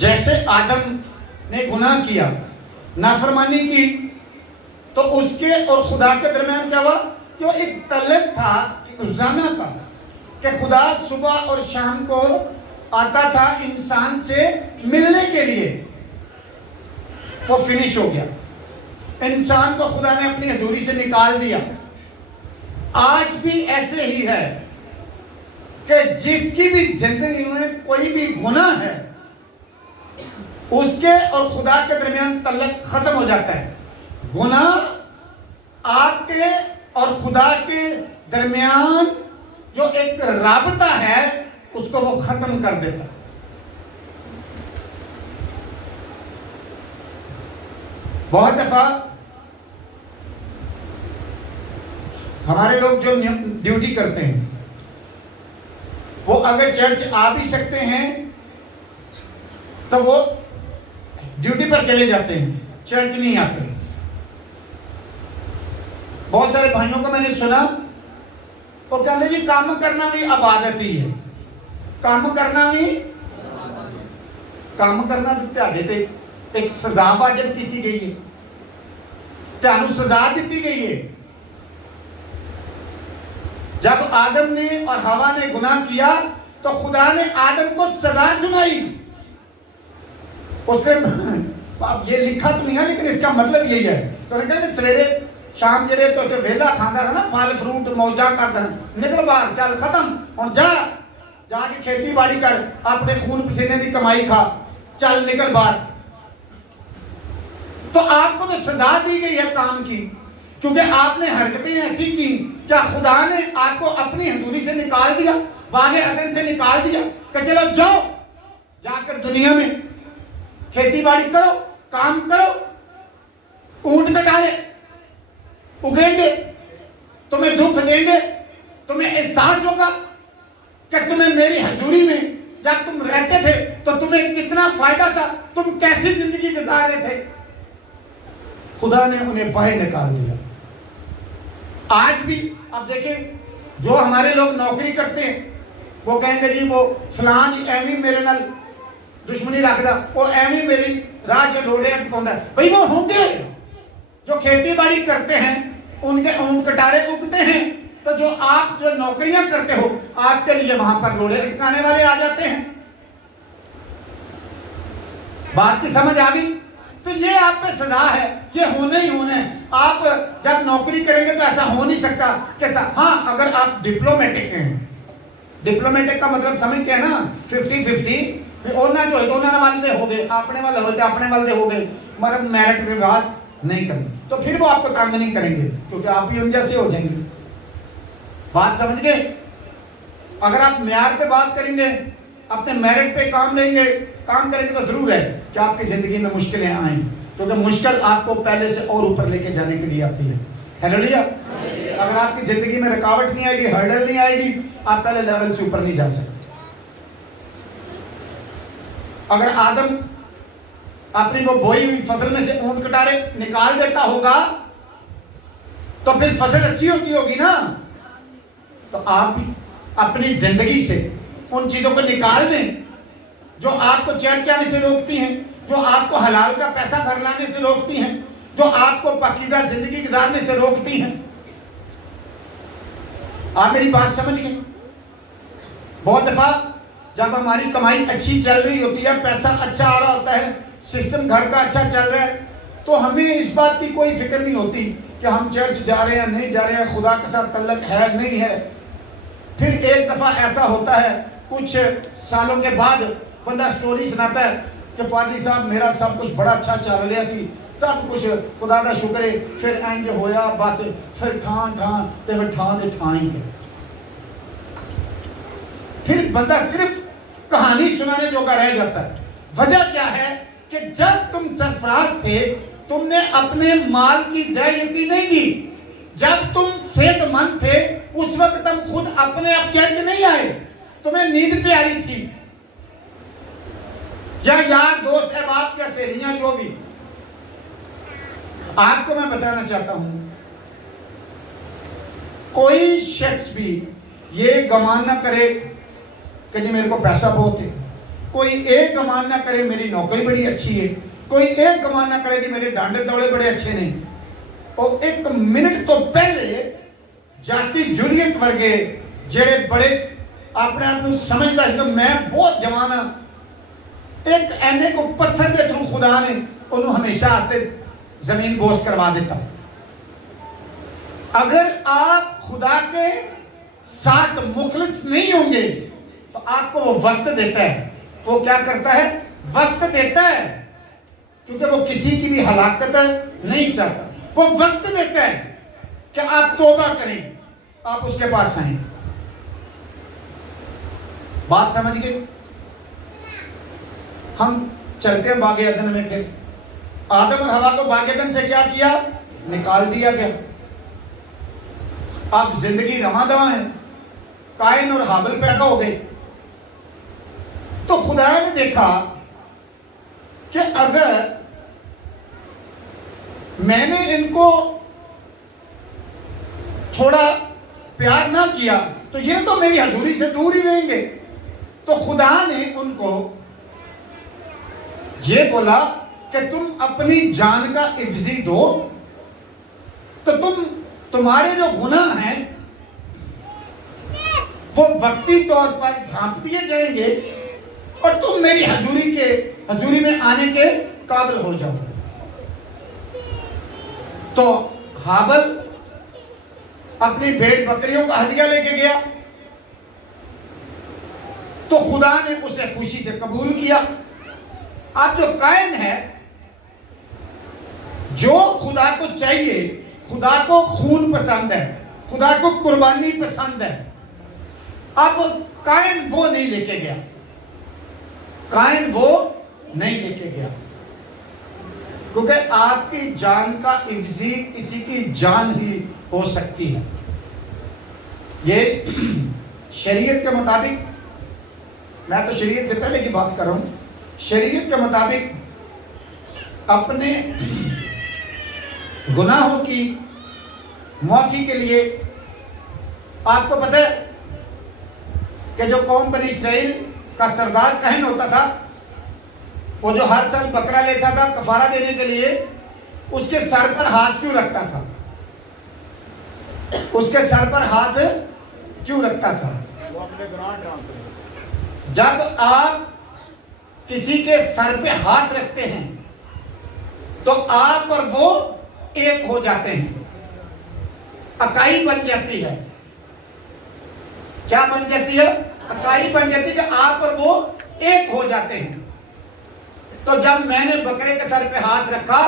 जैसे आदम ने गुनाह किया, नाफरमानी की, तो उसके और खुदा के दरमियान क्या हुआ? जो एक तलब था कि रोजाना का, कि खुदा सुबह और शाम को आता था इंसान से मिलने के लिए, वो फिनिश हो गया। इंसान को खुदा ने अपनी हजूरी से निकाल दिया। आज भी ऐसे ही है कि जिसकी भी जिंदगी में कोई भी गुनाह है, उसके और खुदा के दरमियान तल्लक खत्म हो जाता है। गुनाह आपके और खुदा के दरमियान जो एक राबता है, उसको वो खत्म कर देता है। बहुत दफा हमारे लोग जो ड्यूटी करते हैं, वो अगर चर्च आ भी सकते हैं तो वो ड्यूटी पर चले जाते हैं, चर्च नहीं आते। बहुत सारे भाइयों को मैंने सुना, वो कहते जी काम करना भी इबादत ही है। काम करना भी, काम करना तो ते एक सजा वाजिब की गई है, त्यानू सजा दी गई है। जब आदम ने और हवा ने गुनाह किया तो खुदा ने आदम को सजा सुनाई। उसने अब ये लिखा तो नहीं है, लेकिन इसका मतलब यही है। तो कहते सवेरे शाम जरे तो वेला खांदा था ना, फल फ्रूट मौजा करता, निकल बाहर, चल खत्म, और जाके खेती बाड़ी कर, अपने खून पसीने की कमाई खा, चल निकल बाहर। तो आपको तो सजा दी गई है काम की, क्योंकि आपने हरकतें ऐसी की। क्या खुदा ने आपको अपनी हजूरी से निकाल दिया, वागे अदन से निकाल दिया कि चलो जाओ, जाकर दुनिया में खेती बाड़ी करो, काम करो, ऊंट कटारे उगेंगे, तुम्हें दुख देंगे, तुम्हें एहसास होगा कि तुम्हें मेरी हजूरी में जब तुम रहते थे तो तुम्हें कितना फायदा था, तुम कैसी जिंदगी गुजार रहे थे। खुदा ने उन्हें बाहर निकाल दिया। आज भी अब देखें, जो हमारे लोग नौकरी करते हैं, वो कहेंगे जी वो फलां जी एवं मेरे नाल दुश्मनी रखदा, वो एवं मेरी राह के रोड़े अटकाउंदा। भाई वो होंगे जो खेती बाड़ी करते हैं, उनके ऊंट कटारे उगते हैं, तो जो आप जो नौकरियां करते हो, आपके लिए वहां पर रोड़े अटकाने वाले आ जाते हैं। बात की समझ आ गई? तो ये आप पे सजा है, ये होने ही होने। आप जब नौकरी करेंगे तो ऐसा हो नहीं सकता कैसा। हाँ, अगर आप डिप्लोमेटिक हैं, डिप्लोमेटिक का मतलब समझते हैं ना, 50-50 ओना जो है ओना वाले हो गए, अपने वाले होते अपने वाले हो गए, मतलब मेरिट विवाद नहीं करेंगे, तो फिर वो आपको तंग नहीं करेंगे, क्योंकि आप भी उन जैसे हो जाएंगे। बात समझ गए? अगर आप म्यार पे बात करेंगे, अपने मेरिट पे काम लेंगे, काम करेंगे, तो जरूर है कि आपकी जिंदगी में मुश्किलें आए, क्योंकि मुश्किल आपको पहले से और ऊपर लेके जाने के लिए आती है। हालेलुया। अगर आपकी जिंदगी में रुकावट नहीं आएगी, हर्डल नहीं आएगी, आप पहले लेवल से ऊपर नहीं जा सकते। अगर आदम अपनी वो बोई हुई फसल में से ऊंट कटारे निकाल देता होगा तो फिर फसल अच्छी होती होगी ना। तो आप भी अपनी जिंदगी से उन चीजों को निकाल दें जो आपको चर्च आने से रोकती हैं, जो आपको हलाल का पैसा घर लाने से रोकती हैं, जो आपको पाकीज़ा जिंदगी गुजारने से रोकती हैं। आप मेरी बात समझ गए? बहुत दफा जब हमारी कमाई अच्छी चल रही होती है, पैसा अच्छा आ रहा होता है, सिस्टम घर का अच्छा चल रहा है, तो हमें इस बात की कोई फिक्र नहीं होती कि हम चर्च जा रहे हैं नहीं जा रहे हैं, खुदा के साथ तल्लक है नहीं है। फिर एक दफ़ा ऐसा होता है, कुछ सालों के बाद बंदा स्टोरी सुनाता है कि पाजी साहब मेरा सब कुछ बड़ा अच्छा चल रहा थी, सब कुछ खुदा का शुक्र है, फिर इंज होया बस, फिर ठां ठां ते ठां दे ठां ही गए। फिर बंदा सिर्फ कहानी सुनाने जोगा रह जाता है। वजह क्या है कि जब तुम सरफराज थे, तुमने अपने माल की दयायती नहीं दी। जब तुम सेहतमंद थे, उस वक्त तुम खुद अपने आप चर्च नहीं आए, तुम्हें नींद प्यारी थी, या यार दोस्त अहबाब या सहेलियां जो भी। आपको मैं बताना चाहता हूं, कोई शख्स भी ये गमान ना करे कि जी मेरे को पैसा बहुत है, कोई एक गमान ना करे मेरी नौकरी बड़ी अच्छी है, कोई एक गमान ना करे कि मेरे डांडे डोले बड़े अच्छे नहीं। और एक मिनट तो पहले जाति जूलियट वर्गे जेड़े बड़े अपने आप को समझता है कि मैं बहुत जवान हाँ, एक एने को पत्थर के थ्रू खुदा ने उन्होंने हमेशा आस्ते जमीन बोस करवा देता। अगर आप खुदा के साथ मुखलिस नहीं होंगे तो आपको वो वक्त देता है। वो क्या करता है? वक्त देता है, क्योंकि वो किसी की भी हलाकत नहीं चाहता। वो वक्त देता है कि आप तौबा करें, आप उसके पास आए। बात समझ गए? हम चलते हैं बागे अदन में। फिर आदम और हवा को बागे अदन से क्या किया? निकाल दिया गया। अब जिंदगी रवा दवा है, कायन और हाबिल पैदा हो गए। तो खुदा ने देखा कि अगर मैंने इनको थोड़ा प्यार ना किया तो ये तो मेरी हजूरी से दूर ही रहेंगे। तो खुदा ने उनको ये बोला कि तुम अपनी जान का इफ्जी दो, तो तुम्हारे जो गुनाह हैं वो वक्ती तौर पर ढांप दिए जाएंगे और तुम मेरी हजूरी में आने के काबिल हो जाओ। तो हाबिल अपनी भेड़ बकरियों का हदिया लेके गया, तो खुदा ने उसे खुशी से कबूल किया। अब जो कायन है, जो खुदा को चाहिए, खुदा को खून पसंद है, खुदा को कुर्बानी पसंद है, अब कायन वो नहीं लेके गया। कायन वो नहीं लेके गया, क्योंकि आपकी जान का इफ्जी किसी की जान ही हो सकती है। ये शरीयत के मुताबिक, मैं तो शरीयत से पहले की बात कर रहा हूं, शरीयत के मुताबिक अपने गुनाहों की माफी के लिए, आपको पता है कि जो कौम बनी इसराइल का सरदार कहन होता था, वो जो हर साल बकरा लेता था कफारा देने के लिए, उसके सर पर हाथ क्यों रखता था? उसके सर पर हाथ क्यों रखता था? वो अपने गुनाह ढांपते हैं। जब आप किसी के सर पे हाथ रखते हैं तो आप और वो एक हो जाते हैं, अकाई बन जाती है। क्या बन जाती है? अकाई बन जाती है कि आप और वो एक हो जाते हैं। तो जब मैंने बकरे के सर पे हाथ रखा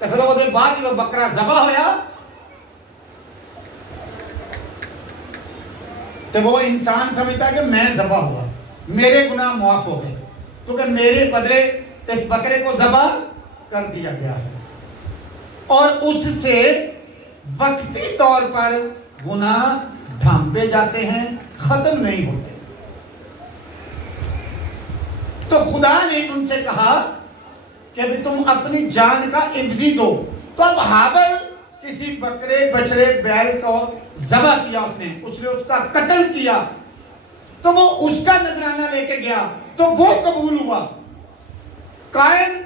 तो फिर वो बाद जो बकरा ज़बह होया तो वो इंसान समझता है कि मैं ज़बह हुआ, मेरे गुनाह मुआफ हो गए, क्योंकि मेरे बदले इस बकरे को ज़बह कर दिया गया है। और उससे वक्ती तौर पर गुनाह ढांपे जाते हैं, खत्म नहीं होते। तो खुदा ने उनसे कहा कि अभी तुम अपनी जान का इफ्जी दो। तो अब हाबिल किसी बकरे बछड़े बैल को ज़बह किया, उसने उसका कत्ल किया, तो वो उसका नजराना लेके गया तो वो कबूल हुआ। कायन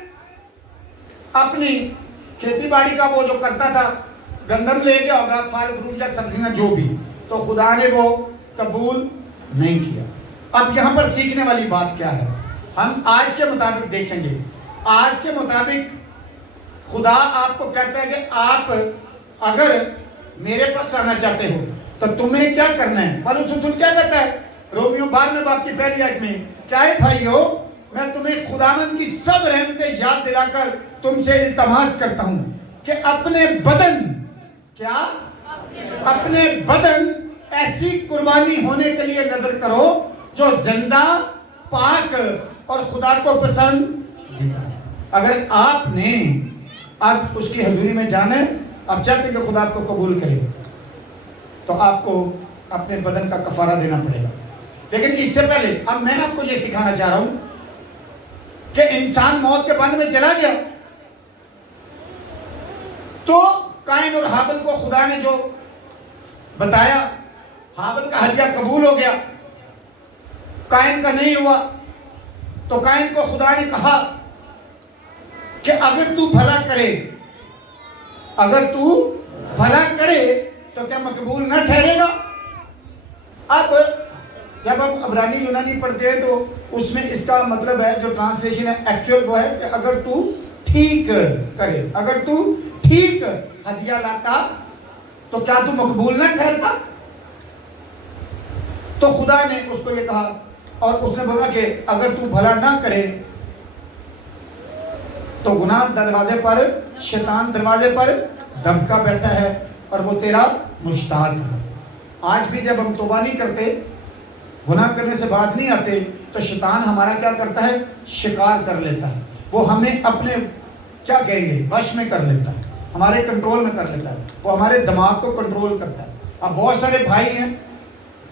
अपनी खेती बाड़ी का वो जो करता था, गंदम ले गया होगा, फल फ्रूट या सब्जियां जो भी, तो खुदा ने वो कबूल नहीं किया। अब यहां पर सीखने वाली बात क्या है? हम आज के मुताबिक देखेंगे। आज के मुताबिक खुदा आपको कहता है कि आप अगर मेरे पास आना चाहते हो तो तुम्हें क्या करना है? पौलुस रसूल क्या कहता है रोमियो 12 बाब की पहली आयत में? क्या है भाइयों, मैं तुम्हें खुदावंद की सब रहमतें याद दिलाकर तुमसे इल्तमास करता हूं कि अपने बदन, क्या अपने बदन ऐसी कुर्बानी होने के लिए नजर करो जो जिंदा, पाक और खुदा को पसंद। अगर आपने अब उसकी हजूरी में जाना है, अब चाहते कि खुदा आपको कबूल करे, तो आपको अपने बदन का कफारा देना पड़ेगा। लेकिन इससे पहले अब मैं आपको ये सिखाना चाह रहा हूं कि इंसान मौत के बंध में चला गया तो कायन और हाबिल को खुदा ने जो बताया, हाबिल का हदिया कबूल हो गया, कायन का नहीं हुआ। तो काइन को खुदा ने कहा कि अगर तू भला करे, अगर तू भला करे तो क्या मकबूल न ठहरेगा? अब जब हम अब्रानी यूनानी पढ़ते हैं तो उसमें इसका मतलब है, जो ट्रांसलेशन है एक्चुअल वो है कि अगर तू ठीक करे, अगर तू ठीक हदिया लाता तो क्या तू मकबूल न ठहरता? तो खुदा ने उसको ये कहा, और उसने बोला कि अगर तू भला ना करे तो गुनाह दरवाजे पर, शैतान दरवाजे पर धमका बैठा है और वो तेरा मुश्ताक है। आज भी जब हम तौबा नहीं करते, गुनाह करने से बाज नहीं आते, तो शैतान हमारा क्या करता है? शिकार कर लेता है। वो हमें अपने क्या कहेंगे वश में कर लेता है, हमारे कंट्रोल में कर लेता है, वो हमारे दिमाग को कंट्रोल करता है। अब बहुत सारे भाई हैं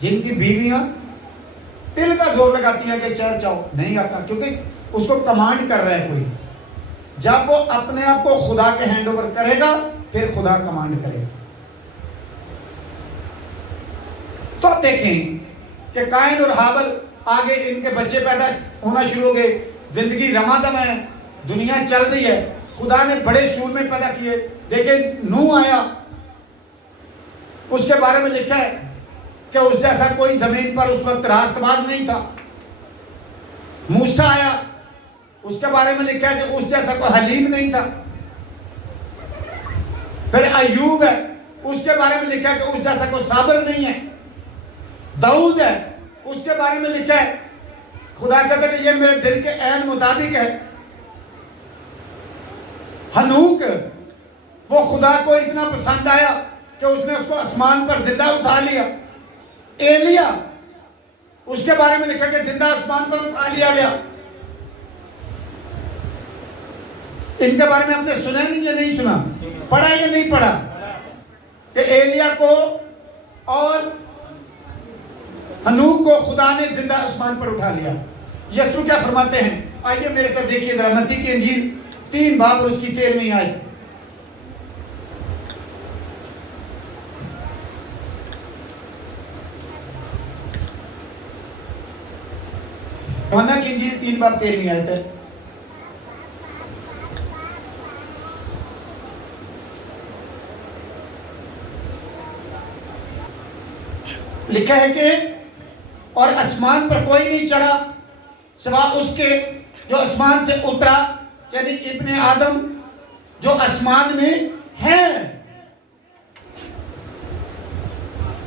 जिनकी बीवियां तिल का जोर लगाती हैं कि चर्च आओ, नहीं आता, क्योंकि उसको कमांड कर रहा है कोई। जब वो अपने आप को खुदा के हैंड ओवर करेगा फिर खुदा कमांड करेगा। तो आप देखें कि काइन और हाबल, आगे इनके बच्चे पैदा होना शुरू हो गए, जिंदगी रमादम है, दुनिया चल रही है। खुदा ने बड़े सूर में पैदा किए। देखिए नूह आया, उसके बारे में लिखा है कि उस जैसा कोई जमीन पर उस वक्त रास्तबाज नहीं था। मूसा आया, उसके बारे में लिखा है कि उस जैसा कोई हलीम नहीं था। फिर अय्यूब है, उसके बारे में लिखा है कि उस जैसा कोई साबर नहीं है। दाऊद है, उसके बारे में लिखा है, खुदा कहता है कि ये मेरे दिल के ऐन मुताबिक है। हनूक, वो खुदा को इतना पसंद आया कि उसने उसको आसमान पर जिंदा उठा लिया। एलिया, उसके बारे में लिखा कि जिंदा आसमान पर उठा लिया गया। इनके बारे में आपने सुना नहीं या नहीं सुना? पढ़ा या नहीं पढ़ा कि एलिया को और हनूक को खुदा ने जिंदा आसमान पर उठा लिया। यीशु क्या फरमाते हैं? आइए मेरे साथ देखिए जरा, मत्ती की इंजील 3 बाब और उसकी 13वीं आयत। यूहन्ना की इंजील 3 बाब 13वीं आयत है। लिखा है कि और आसमान पर कोई नहीं चढ़ा सिवा उसके जो आसमान से उतरा, यानी इब्ने आदम जो आसमान में है।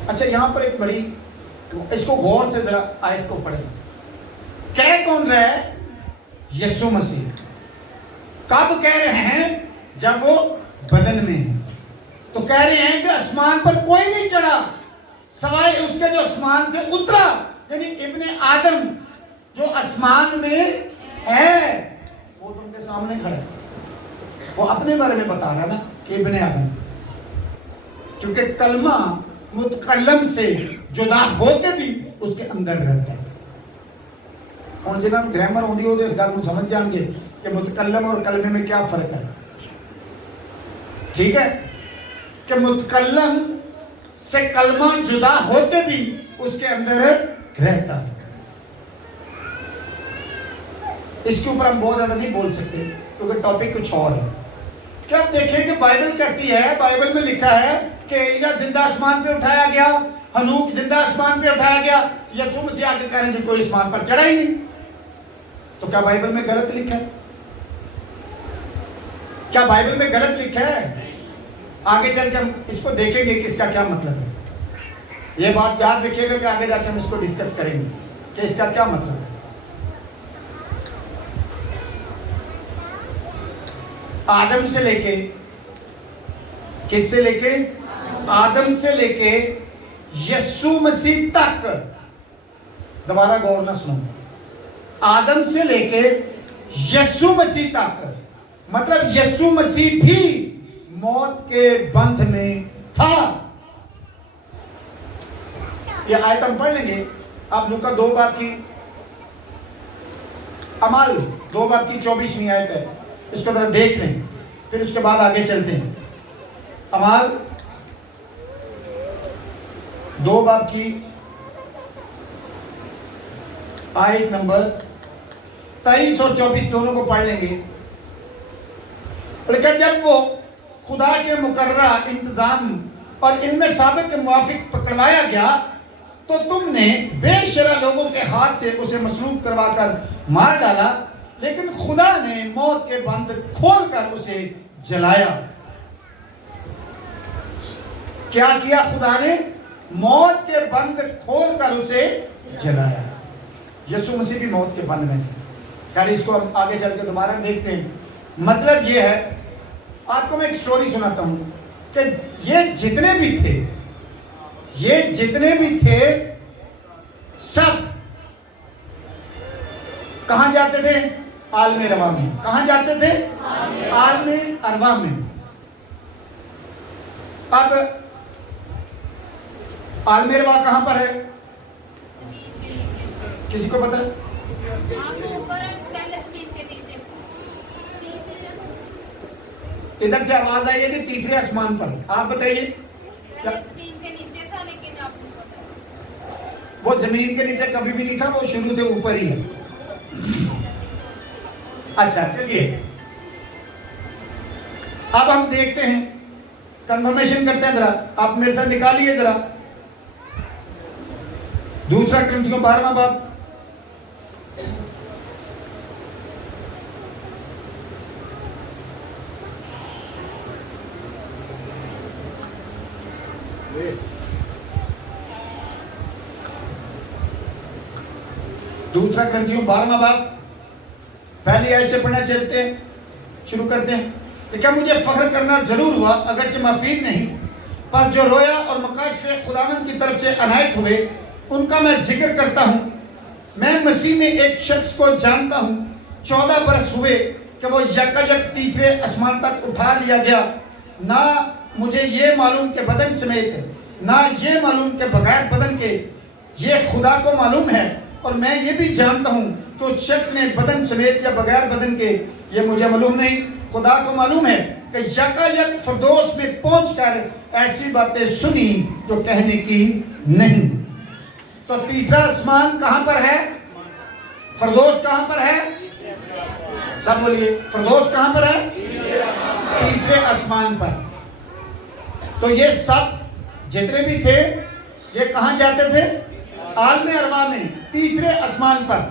अच्छा, यहां पर एक बड़ी, इसको गौर से जरा आयत को पढ़े। कह कौन रहा है? यीशु मसीह। कब कह रहे हैं? जब वो बदन में है। तो कह रहे हैं कि आसमान पर कोई नहीं चढ़ा सवाए उसके जो आसमान से उतरा, यानी इब्ने आदम जो आसमान में है, वो तुमके सामने खड़ा है। वो अपने बारे में बता रहा ना कि इब्ने आदम, क्योंकि कलमा मुतकल्लम से जुदा होके भी उसके अंदर रहता है। और जिन्होंने ग्रामर होती हो तो इस गल को समझ जाएंगे कि मुतकल्लम और कलमे में क्या फर्क है। ठीक है कि मुतकल्लम से कलमा जुदा होते भी उसके अंदर रहता है। इसके ऊपर हम बहुत ज्यादा नहीं बोल सकते क्योंकि टॉपिक कुछ और है। क्या आप देखें कि बाइबल कहती है, बाइबल में लिखा है कि एलिया जिंदा आसमान पे उठाया गया, हनूक जिंदा आसमान पे उठाया गया। यीशु मसीह आके कह रहे हैं कोई आसमान पर चढ़ा ही नहीं। तो क्या बाइबल में गलत लिखा है? क्या बाइबल में गलत लिखा है? आगे चल के हम इसको देखेंगे कि इसका क्या मतलब है। ये बात याद रखिएगा कि आगे जाके हम इसको डिस्कस करेंगे कि इसका क्या मतलब है। आदम से लेके, किससे लेके? आदम से लेके यीशु मसीह तक, दोबारा गौर ना सुनो, आदम से लेके यीशु मसीह तक, मतलब यीशु मसीह भी मौत के बंध में था। ये आयत हम पढ़ लेंगे। आप लूका 2 बाब की, अमाल 2 बाब की 24वीं आयत है, इसको जरा देख लें, फिर उसके बाद आगे चलते हैं। अमाल 2 बाब की आयत नंबर 23 और 24 दोनों को पढ़ लेंगे। लेकिन जब वो खुदा के मुकर्रा इंतजाम और इल्म साबिक के मुवाफिक पकड़वाया गया तो तुमने बेशरा लोगों के हाथ से उसे मसलूब करवाकर मार डाला, लेकिन खुदा ने मौत के बंद खोलकर उसे जलाया। क्या किया खुदा ने? मौत के बंद खोलकर उसे जलाया। यीशु मसीह भी मौत के बंद में थे। खैर इसको हम आगे चल के दोबारा देखते हैं। मतलब ये है, आपको मैं एक स्टोरी सुनाता हूं कि ये जितने भी थे सब कहां जाते थे? आलमे रवा में। कहां जाते थे? आलमे अरवा में। अब आलमे रवा कहां पर है? किसी को पता? इधर से आवाज आई है कि तीसरे आसमान पर। आप बताइए क्या? वो जमीन के नीचे कभी भी नहीं था, वो शुरू से ऊपर ही है। अच्छा चलिए अब हम देखते हैं, कंफर्मेशन करते हैं। जरा आप मेरे साथ निकालिए जरा दूसरा क्रंथियों 12वां बाब। दूसरा क्रंथियों 12वां बाब पहले ऐसे पढ़ना चलते हैं, शुरू करते हैं। लेकिन मुझे फख्र करना जरूर हुआ, अगरचे मफीद नहीं, पर जो रोया और मकाशफे खुदावंद की तरफ से अनायत हुए उनका मैं जिक्र करता हूं। मैं मसीह में एक शख्स को जानता हूं, 14 बरस हुए कि वो यकायक तीसरे आसमान तक उठा लिया गया। ना मुझे ये मालूम के बदन समेत, ना ये मालूम के बगैर बदन के, ये खुदा को मालूम है। और मैं ये भी जानता हूं कि उस शख्स ने बदन समेत या बगैर बदन के, ये मुझे मालूम नहीं, खुदा को मालूम है कि यकायक फिरदौस में पहुंचकर ऐसी बातें सुनी जो कहने की नहीं। तो तीसरा आसमान कहां पर है? फिरदौस कहां पर है? सब बोलिए, फिरदौस कहां पर है? तीसरे आसमान पर। तो ये सब जितने भी थे ये कहां जाते थे? आलमे अरवा में, तीसरे आसमान पर।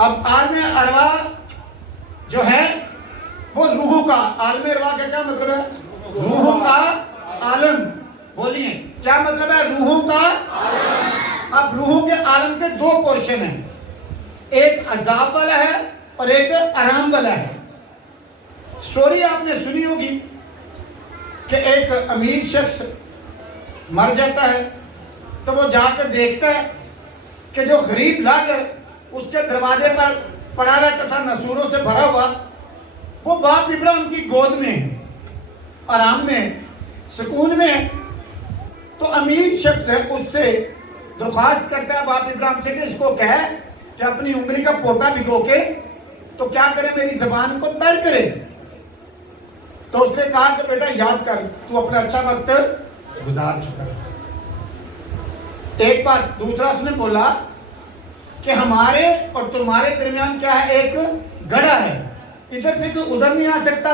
अब आलमे अरवा जो है वो रूहों का, आलमे अरवा का क्या मतलब है? रूहों का आलम। बोलिए क्या मतलब है? रूहों का आलम। अब रूहों के आलम के दो पोर्शन हैं, एक अजाब वाला है और एक आराम वाला है। स्टोरी आपने सुनी होगी कि एक अमीर शख्स मर जाता है तो वो जाकर देखता है कि जो गरीब लाजर उसके दरवाजे पर पड़ा रहता था नसूरों से भरा हुआ, वो बाप इब्राहिम की गोद में आराम में, सुकून में। तो अमीर शख्स है उससे दरख्वास्त करता है बाप इब्राहिम से कि इसको कहे कि अपनी उंगली का पोटा भिगो के तो क्या करे, मेरी जबान को तर करे। तो उसने कहा कि बेटा याद कर, तू अपना अच्छा वक्त गुजार चुका। एक बार दूसरा उसने बोला कि हमारे और तुम्हारे दरमियान क्या है? एक गड़ा है, इधर से कोई उधर नहीं आ सकता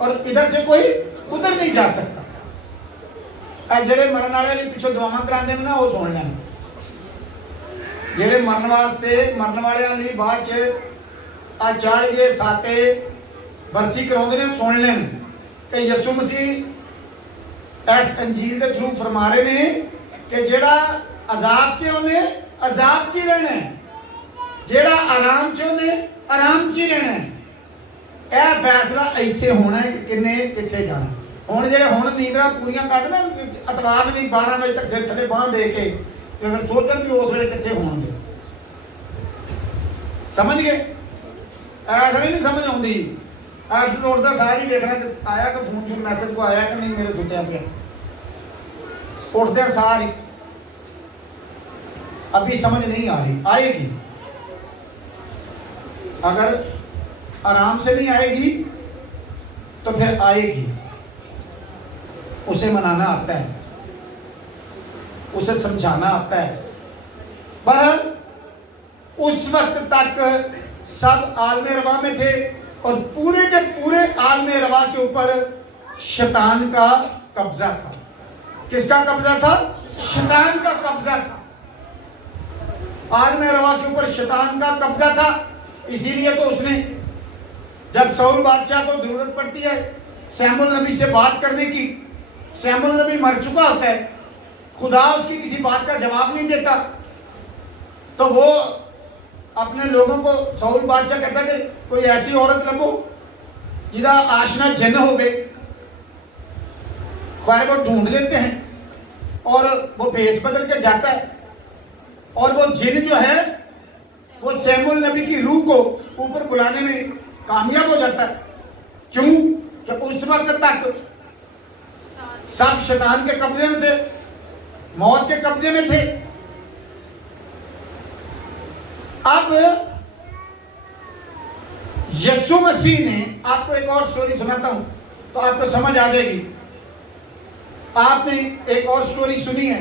और इधर से कोई उधर नहीं जा सकता। जेड़े मरन वाले पिछों दुआवां करांदे ने ना वो सुन लें, जेड़े मरन वास्ते मरन वाले लिए बाद च आ चाड़िए साते बरसी कराउंदे ने सुन लें कि यीशु मसीह इस अंजील के थ्रू फरमा रहे ने कि जेड़ा अजाब च उन्हें अजाब च ही रहना है, जेड़ा आराम च उन्हें आराम च ही रहना है। यह फैसला इत्थे होना है कि किन्ने कित्थे जाना। हुण जेड़े हुण नींदरां पूरियां कटना अतवार भी 12 बजे तक सिर थले बांह दे के तो फिर सोचन भी उस वेले कित्थे होणगे। समझ गए? ऐसा नहीं समझ आउंदी। ऐसा उठदा सारी देखना कि आया कि फोन मैसेज को आया कि नहीं मेरे सुत्या पे। उठदे सारी अभी समझ नहीं आ रही, आएगी। अगर आराम से नहीं आएगी तो फिर आएगी। उसे मनाना आता है, उसे समझाना आता है। बहरहाल उस वक्त तक सब आलम रवा में थे और पूरे के पूरे आलम रवा के ऊपर शैतान का कब्जा था। किसका कब्जा था? शैतान का कब्जा था। आलम रवा के ऊपर शैतान का कब्जा था। इसीलिए तो उसने जब शाऊल बादशाह को जरूरत पड़ती है शमूएल नबी से बात करने की, शमूएल नबी मर चुका होता है, खुदा उसकी किसी बात का जवाब नहीं देता, तो वो अपने लोगों को शाऊल बादशाह कहता कि कोई ऐसी औरत लभो जिदा आशना जिन होवे। खैर वो ढूंढ लेते हैं और वो भेष बदल के जाता है और वो जिन जो है वो शमूएल नबी की रूह को ऊपर बुलाने में कामयाब हो जाता है। क्यों? कि उस वक्त तक सब शैतान के कब्जे में थे, मौत के कब्जे में थे। अब यीशु मसीह ने, आपको एक और स्टोरी सुनाता हूं तो आपको समझ आ जाएगी। आपने एक और स्टोरी सुनी है,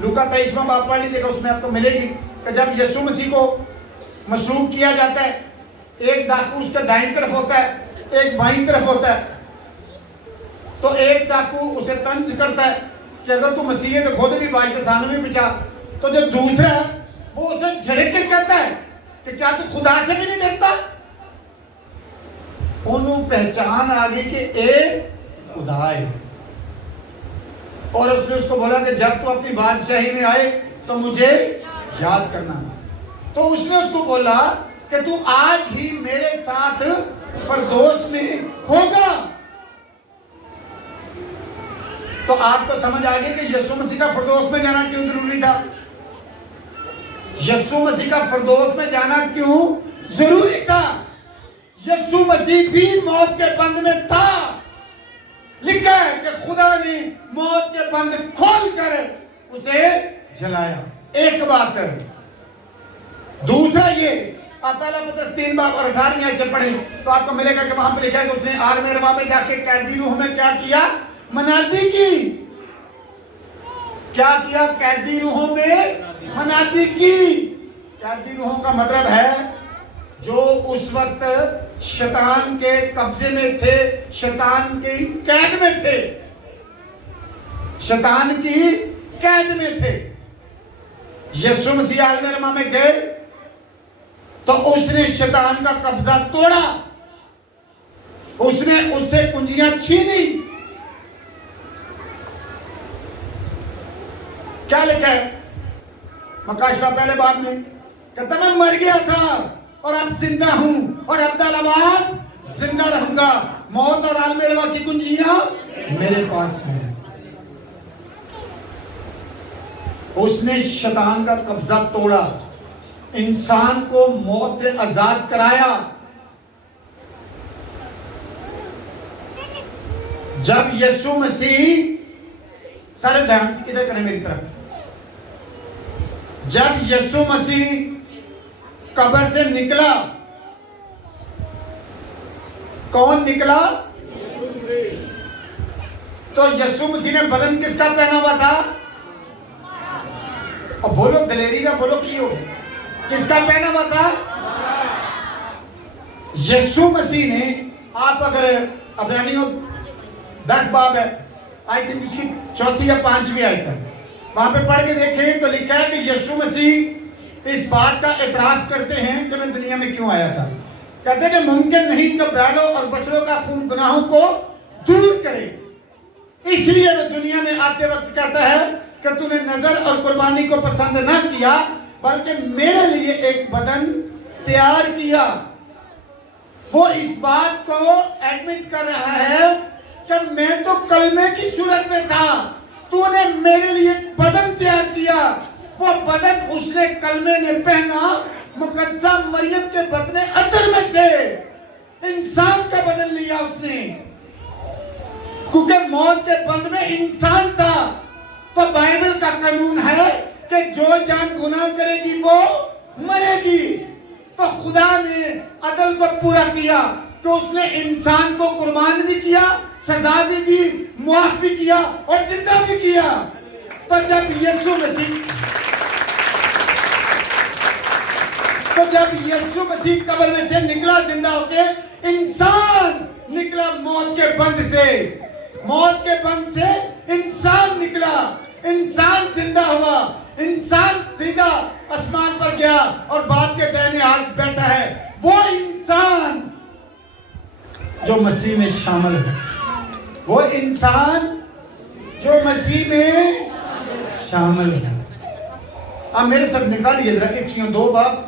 लूका 23वां बाब पढ़ लीजिएगा, उसमें आपको मिलेगी कि जब यीशु मसीह को मसलूब किया जाता है, एक डाकू उसके दाईं तरफ होता है, एक बाईं तरफ होता है। तो एक डाकू उसे तंज करता है कि अगर तू मसीह है तो खुद भी बाई के सामने भी पिछा। तो जो दूसरा है वो उसे झड़क कर कहता है कि क्या तू खुदा से भी नहीं डरता? उन्होंने पहचान आ गई कि ए खुदा है। और उसने उसको बोला कि जब तू अपनी बादशाही में आए तो मुझे याद करना। तो उसने उसको बोला कि तू आज ही मेरे साथ फरदौस में होगा। तो आपको समझ आ गया कि यीशु मसीह का फरदौस में जाना क्यों जरूरी था। यीशु मसीह का फरदौस में जाना क्यों जरूरी था। यीशु मसीह भी मौत के बंद में था। लिखा है कि खुदा ने मौत के बंद खोल कर उसे जलाया। एक बात है। दूसरा ये, आप पहला पत्रस 3 बाब और 18 आयत से पढ़े तो आपको मिलेगा कि वहां पर लिखा है कि उसने आलम रवा में जाके कैदी रूह में क्या किया? मनादी की। क्या किया? कैदी रूहों में मनादी की। कैदी रूहों का मतलब है जो उस वक्त शैतान के कब्जे में थे, शैतान की कैद में थे, शैतान की कैद में थे। यीशु मसीह आलम रवा में गए तो उसने शैतान का कब्जा तोड़ा, उसने उससे कुंजियां छीनी। क्या लिखा है मकाशवा पहले बाब में? कहता मैं मर गया था और अब जिंदा हूं और अब्दुल्लाबाद जिंदा रहूंगा। मौत और आलम रवा की कुंजियां मेरे पास हैं। उसने शैतान का कब्जा तोड़ा, इंसान को मौत से आजाद कराया। जब यीशु मसीह, सारे ध्यान इधर करें मेरी तरफ, जब यीशु मसीह कब्र से निकला, कौन निकला? तो यीशु मसीह ने बदन किसका पहना हुआ था? और बोलो दलेरी का बोलो की हो, किसका पहना हुआ था? यीशु मसीह ने, आप अगर अब्रानियों 10 बाब है, आई थिंक उसकी 4 या 5वीं आयत है, वहां पे पढ़ के देखें तो लिखा है कि यीशु मसीह इस बात का इतराफ करते हैं कि मैं दुनिया में क्यों आया था। कहते हैं कि मुमकिन नहीं कि बैलों और बछड़ों का खून गुनाहों को दूर करे, इसलिए वह दुनिया में आते वक्त कहता है कि तूने नजर और कुर्बानी को पसंद ना किया बल्कि मेरे लिए एक बदन तैयार किया। वो इस बात को एडमिट कर रहा है कि मैं तो कलमे की सूरत में था, तूने मेरे लिए बदन तैयार किया। वो बदन उसने कलमे ने पहना, मुकद्दसा मरियम के बदन अदर में से इंसान का बदन लिया उसने, क्योंकि मौत के बंद में इंसान था। तो बाइबल का कानून है कि जो जान गुनाह करेगी वो मरेगी। तो खुदा ने अदल को पूरा किया तो उसने इंसान को कुर्बान भी किया, सजा भी दी, मुआफ भी किया और जिंदा भी किया। तो जब यीशु मसीह तो जब यीशु मसीह कब्र में से निकला जिंदा होके, इंसान निकला मौत के बंद से, मौत के बंद से इंसान निकला, इंसान जिंदा हुआ, इंसान सीधा आसमान पर गया और बाप के दाहिने हाथ बैठा है। वो इंसान जो मसीह में शामिल है, वो इंसान जो मसीह में शामिल है। अब मेरे साथ निकालिए जरा इफिसियों 2 बाब।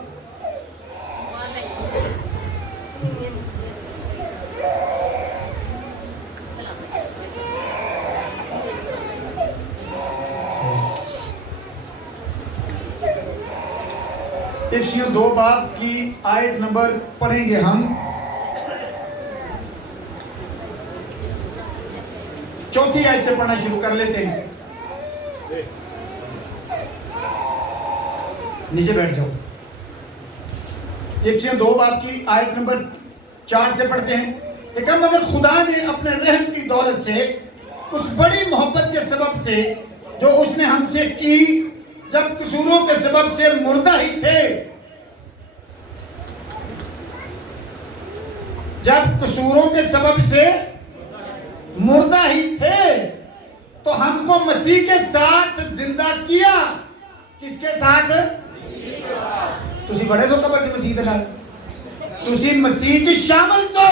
इफिसियों 2 बाब की आयत नंबर पढ़ेंगे हम। 4थी आयत से पढ़ना शुरू कर लेते हैं। नीचे बैठ जाओ। इफिसियों 2 बाब की आयत नंबर 4 से पढ़ते हैं। लेकिन मगर खुदा ने अपने रहम की दौलत से, उस बड़ी मोहब्बत के सबब से जो उसने हमसे की, जब कसूरों के सबब से मुर्दा ही थे, जब कसूरों के सबब से मुर्दा ही थे, तो हमको मसीह के साथ जिंदा किया। किसके साथ? तुसी बड़े सो कबर की मसीह दे नाल, तुसी मसीह च शामिल सो।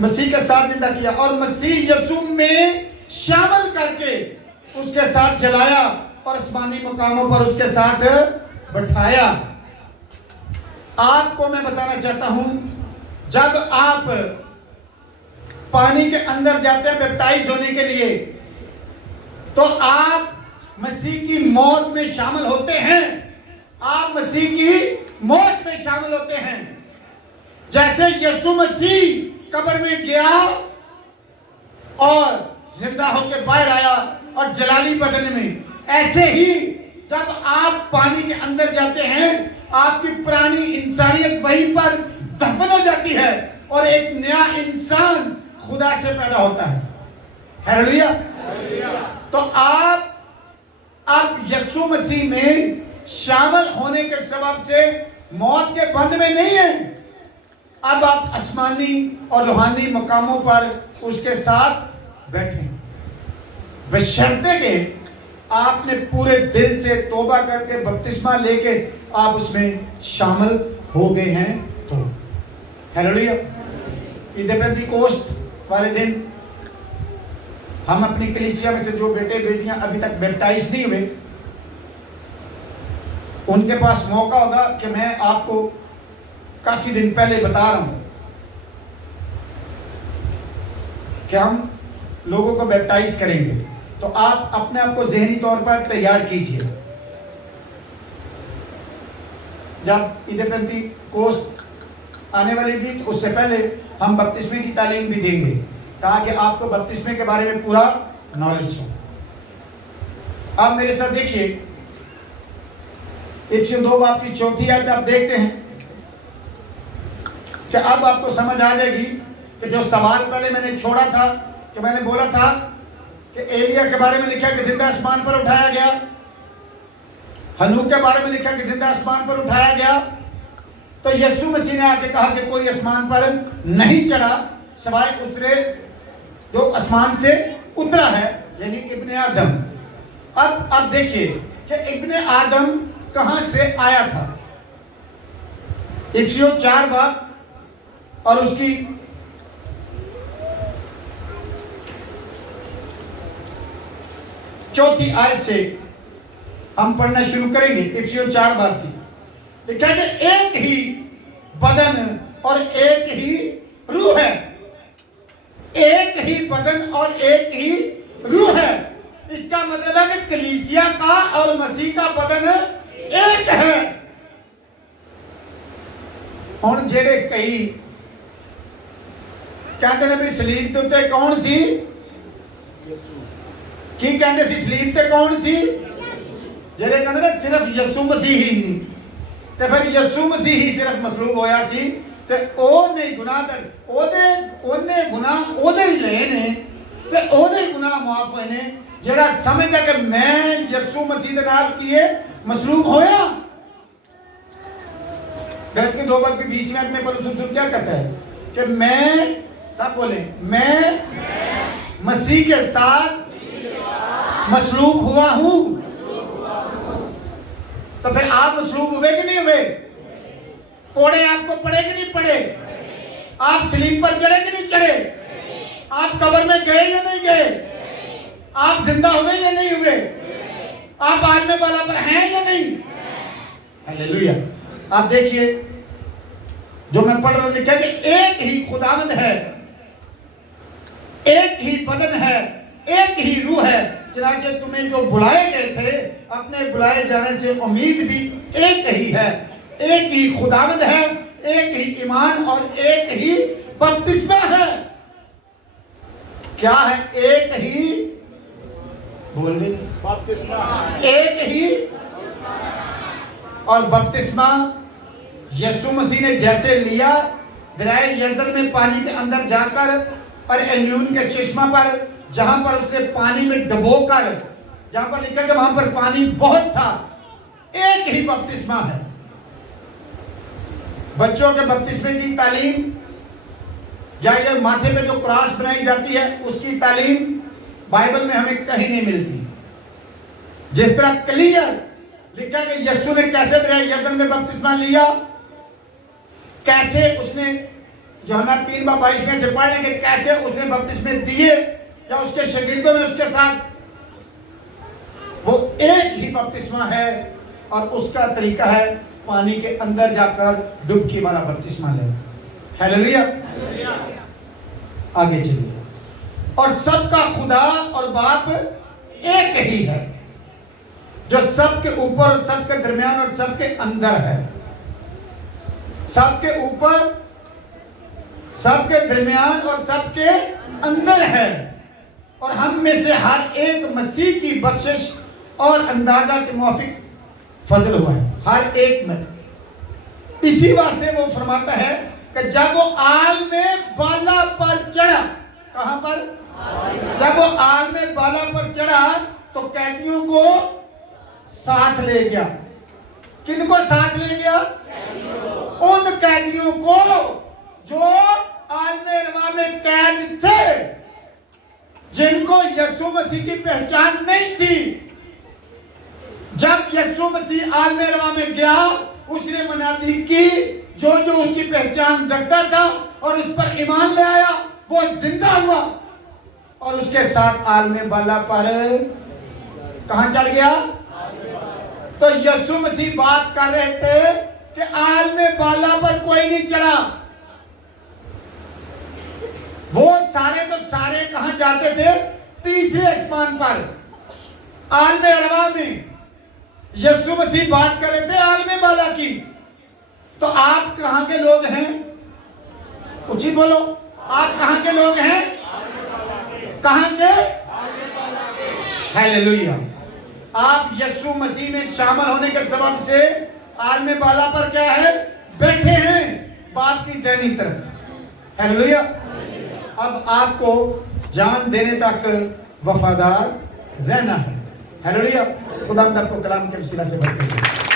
मसीह के साथ जिंदा किया और मसीह यीशु में शामिल करके उसके साथ जलाया और आसमानी मुकामों पर उसके साथ बैठाया। आपको मैं बताना चाहता हूं, जब आप पानी के अंदर जाते हैं बैप्टाइज होने के लिए, तो आप मसीह की मौत में शामिल होते हैं। आप मसीह की मौत में शामिल होते हैं। जैसे यीशु मसीह कब्र में गया और जिंदा होकर बाहर आया और जलाली बदन में, ऐसे ही जब आप पानी के अंदर जाते हैं, आपकी पुरानी इंसानियत वहीं पर दफन हो जाती है और एक नया इंसान खुदा से पैदा होता है। हालेलुया। तो आप अब यीशु मसीह में शामिल होने के सबब से मौत के बंद में नहीं है। अब आप आसमानी और रूहानी मकामों पर उसके साथ बैठे, बशर्ते के आपने पूरे दिल से तौबा करके बपतिस्मा लेके आप उसमें शामिल हो गए हैं। तो हालेलुया। ईद पेंतिकोस्त वाले दिन हम अपनी कलीसिया में से जो बेटे बेटियां अभी तक बैप्टाइज नहीं हुए, उनके पास मौका होगा कि मैं आपको काफी दिन पहले बता रहा हूं कि हम लोगों को बैप्टाइज करेंगे। तो आप अपने आप को ज़हनी तौर पर तैयार कीजिए। जब ईद पेंतिकोस्त आने वाली थी, तो उससे पहले हम बपतिस्मे की तालीम भी देंगे, ताकि आपको बपतिस्मे के बारे में पूरा नॉलेज हो। अब मेरे साथ देखिए, इफिसियों 2 बाब की 4थी आयत आप देखते हैं कि अब आपको समझ आ जाएगी कि जो सवाल पहले मैंने छोड़ा था, कि मैंने बोला था कि एलिया के बारे में लिखा कि जिंदा आसमान पर उठाया गया, हनूक के बारे में लिखा कि जिंदा आसमान पर उठाया गया। तो यीशु मसीह ने आके कहा कि कोई आसमान पर नहीं चढ़ा सिवाय उतरे जो आसमान से उतरा है, यानी इब्ने आदम। अब देखिए कि इब्ने आदम कहां से आया था। इफिसियों 4 बाब और उसकी 4थी आयत से हम पढ़ना शुरू करेंगे। इफिसियों 4 बाब की लिखा है कि एक ही बदन और एक ही रूह है। एक ही बदन और एक ही रूह है। इसका मतलब है कि कलीसिया का और मसीह का बदन एक है। हुण जेड़े कई कहते हैं भी सलीब ते उत्ते कौन सी, की कहते सी सलीब ते कौन सी, जेड़े कहते ने सिर्फ यीशु मसीह ही सी, ते फिर यीशु मसीह ही सिर्फ मसलूब होया सी, ते ओ नहीं गुनाह दा ओदे गुनाह ओदे ही लए ने, ते ओदे गुनाह माफ होए ने, जेड़ा समझदा कि मैं यीशु मसीह दे नाल कीए मसलूब होया। गलत के 2 बार भी 20 मिनट में पौलुस रसूल क्या कहता है कि मैं, सब बोले, मैं मसीह के साथ मसलूब हुआ हूं। तो फिर आप मसलूब हुए कि नहीं हुए? कोड़े आपको पड़े कि नहीं पड़े? आप स्लीप पर चढ़े कि नहीं चढ़े? आप कब्र में गए या नहीं गए? आप जिंदा हुए या नहीं हुए? आप आलमे वाला पर हैं या नहीं? हालेलुया। आप देखिए जो मैं पढ़ रहा हूं, लिखा कि एक ही खुदावंद है, एक ही बदन है, एक ही रूह है। चनाचे तुम्हें जो बुलाए गए थे अपने बुलाए जाने से उम्मीद भी एक ही है। एक ही खुदावंद है, एक ही ईमान और एक ही बपतिस्मा है। क्या है? एक ही, बोल दे, एक ही। और बपतिस्मा यीशु मसीह ने जैसे लिया दरियाए यरदन में पानी के अंदर जाकर और एन्यून के चश्मा पर, जहां पर उसने पानी में डुबोकर, जहां पर लिखा कि वहां पर पानी बहुत था, एक ही बपतिस्मा है। बच्चों के बपतिस्मे की तालीम या ये माथे पे जो क्रॉस बनाई जाती है उसकी तालीम बाइबल में हमें कहीं नहीं मिलती। जिस तरह क्लियर लिखा कि यीशु ने कैसे दरियाए यरदन में बपतिस्मा लिया, कैसे उसने यूहन्ना 3:22 में से पढ़ लेंगे, कैसे उसने बपतिस्मे दिए या उसके शागिर्दों ने उसके साथ, वो एक ही बपतिस्मा है और उसका तरीका है पानी के अंदर जाकर डुबकी वाला बपतिस्मा लेना। हालेलुया। आगे चलिए। और सबका खुदा और बाप एक ही है, जो सबके ऊपर और सबके दरमियान और सबके अंदर है। सबके ऊपर, सबके दरमियान और सबके अंदर है। और हम में से हर एक मसीह की बख्शिश और अंदाजा के मुआफिक फजल हुआ है, हर एक में। इसी वास्ते वो फरमाता है कि जब वो आल में बाला पर चढ़ा, कहां पर? जब वो आल में बाला पर चढ़ा तो कैदियों को साथ ले गया। किनको साथ ले गया? उन कैदियों को जो आलमे रवा में कैद थे, जिनको यीशु मसीह की पहचान नहीं थी। जब यीशु मसीह आलमे रवा में गया, उसने मनादी की, जो जो उसकी पहचान रखता था और उस पर ईमान ले आया वो जिंदा हुआ और उसके साथ आलमे बाला पर कहां चढ़ गया? तो यीशु मसीह बात कर रहे थे कि आलमे बाला पर कोई नहीं चढ़ा। वो सारे तो सारे कहां जाते थे? तीसरे आसमान पर, आलमे अरवा में। यीशु मसीह बात कर रहे थे आलमे बाला की। तो आप कहां के लोग हैं? उचित बोलो, आप कहां के लोग हैं? कहां के? हालेलुया। आप यीशु मसीह में शामिल होने के सबब से आलमे बाला पर क्या है? बैठे हैं बाप की दाहिनी तरफ। हालेलुया। अब आपको जान देने तक वफादार रहना है। हालेलुया। खुदा आपको कलाम के वसीला से बरकत दे।